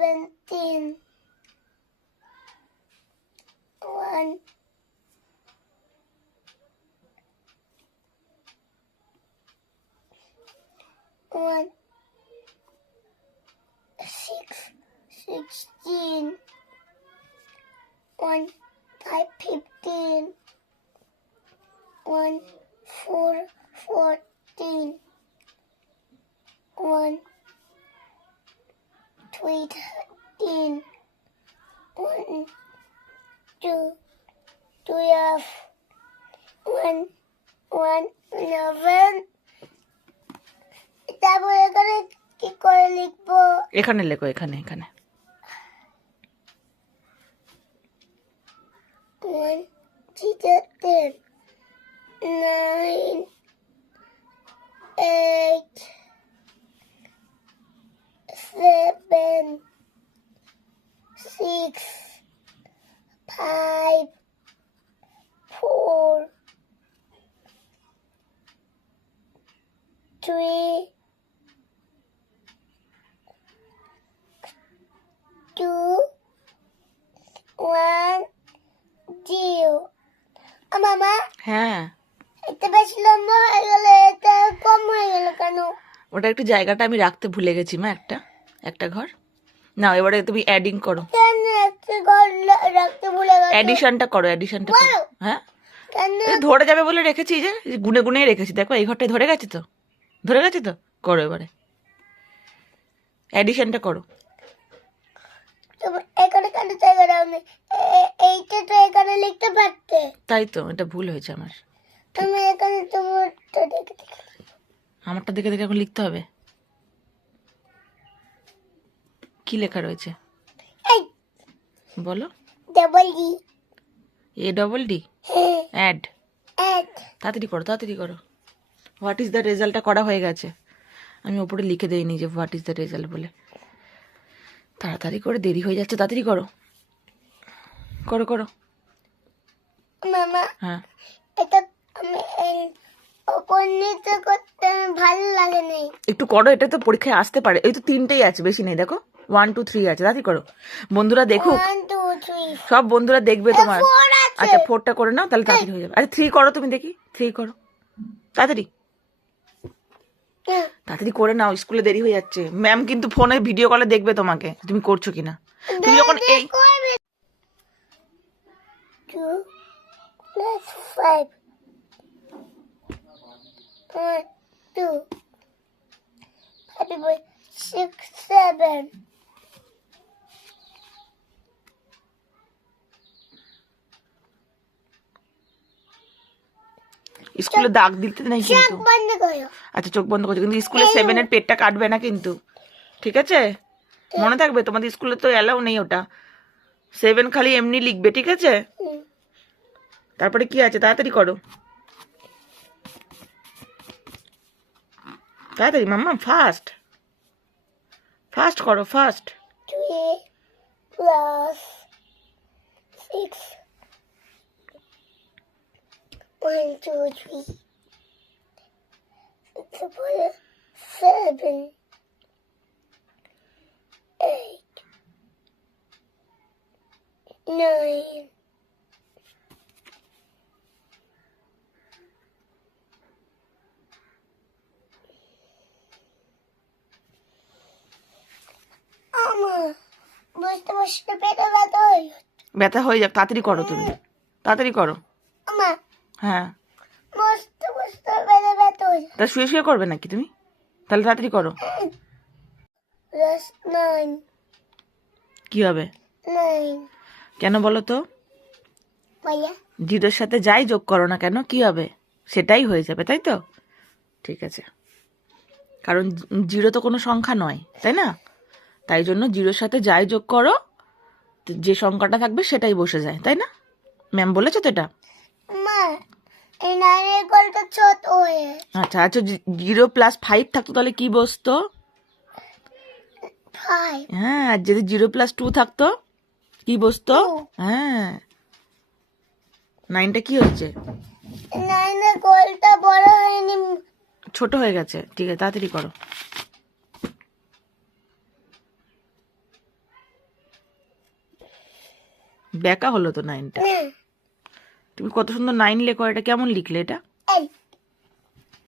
seven, seventeen. One. One. Six, sixteen. One, five, fifteen. One, four, fourteen. One, three, thirteen. One, two, twelve. One, one, eleven. তারপর এখানে কি করে লিখবো এখানে লেখো এখানে এখানে One, two, ten, nine, eight, seven, six, five, two, one, zero. মামা হ্যাঁ এটা বেশি লম্বা হয়ে গেল এটা কম হয়ে গেল কেন ওটা একটু জায়গাটা আমি রাখতে ভুলে গেছি মা একটা একটা ঘর না এবারে তুমি অ্যাডিং করো কেন একটা ঘর রাখতে ভুলে গেল অ্যাডিশনটা করো অ্যাডিশনটা করো হ্যাঁ ধরে যাবে বলে রেখেছি যে গুনে গুনে রেখেছি দেখো এই ঘরটায় ধরে গেছে তো ধরে গেছে তো করো এবারে অ্যাডিশনটা করো এখানে কেন জায়গা দাও নি? এ- এইটা তো এখানে লিখতে পারতে। তাই তো এটা ভুল হয়েছে আমার। তুমি এখানে তোমার তো দেখে দেখে আমারটা দেখে দেখে এখন লিখতে হবে। কি লেখা রয়েছে? বলো। Double E A double D add তাড়াতাড়ি করো তাড়াতাড়ি করো। হোয়াট ইজ দ্য রেজাল্টটা করা হয়ে গেছে? আমি ওপরে লিখে দিইনি যে হোয়াট ইজ দ্য রেজাল্ট বলে। তাড়াতাড়ি করে দেরি হয়ে যাচ্ছে তাড়াতাড়ি করো। করো করো। মামা হ্যাঁ। এটা করতে ভালো লাগে একটু করো এটা তো পরীক্ষায় আসতে পারে। এই তো তিনটেই আছে বেশি নেই দেখো। ওয়ান টু থ্রি আছে তাড়াতাড়ি করো। বন্ধুরা দেখুক থ্রি সব বন্ধুরা দেখবে তোমার। আচ্ছা ফোরটা করে নাও তাহলে তাড়াতাড়ি হয়ে যাবে। আরে থ্রি করো তুমি দেখি থ্রি করো। তাড়াতাড়ি। তাড়াতাড়ি করে নাও স্কুলে দেরি হয়ে যাচ্ছে। ম্যাম কিন্তু ফোনে ভিডিও কলে দেখবে তোমাকে তুমি করছ কিনা। তুমি যখন এই করবে। Two six, five one two five six seven স্কুলে দাগ দিতে নেই কিন্তু। আচ্ছা চোখ বন্ধ করছ কিন্তু স্কুলে সেভেনের পেটটা কাটবে না কিন্তু। ঠিক আছে? মনে থাকবে? তোমাদের স্কুলে তো অ্যালাউ নেই ওটা। সেভেন খালি এমনি লিখবে ঠিক আছে? তারপরে কি আছে? তাড়াতাড়ি করো। তাড়াতাড়ি মাম্মা ফাস্ট ফাস্ট করো fast three plus six. One, two, three. Triple seven. Eight. Nine. পেটে ব্যথা হয়ে যাক তাড়াতাড়ি করো তুমি তাড়াতাড়ি করো হ্যাঁ। তা শুয়ে শুয়ে করবে নাকি তুমি? তাহলে তাড়াতাড়ি করো। কি হবে? কেন বলো তো? জিরোর সাথে যাই যোগ করো না কেন কি হবে? সেটাই হয়ে যাবে তাই তো? ঠিক আছে। কারণ জিরো তো কোনো সংখ্যা নয় তাই না? তাই জন্য জিরোর সাথে যাই যোগ করো যে সংখ্যাটা থাকবে সেটাই বসে যায় তাই না? ম্যাম বলেছ তো এটা? নারিকেলটা ছোট হয়ে আচ্ছা আচ্ছা প্লাস থাকতো তাহলে কি বসতো? হ্যাঁ আর যদি প্লাস থাকতো কি বসতো? হ্যাঁ। কি হচ্ছে? গোলটা বড় হয়নি। ছোট হয়ে গেছে ঠিক আছে তাড়াতাড়ি করো। ব্যাকা হলো তো নাইনটা তুমি কত সুন্দর নাইন লেখো এটা কেমন লিখলে এটা?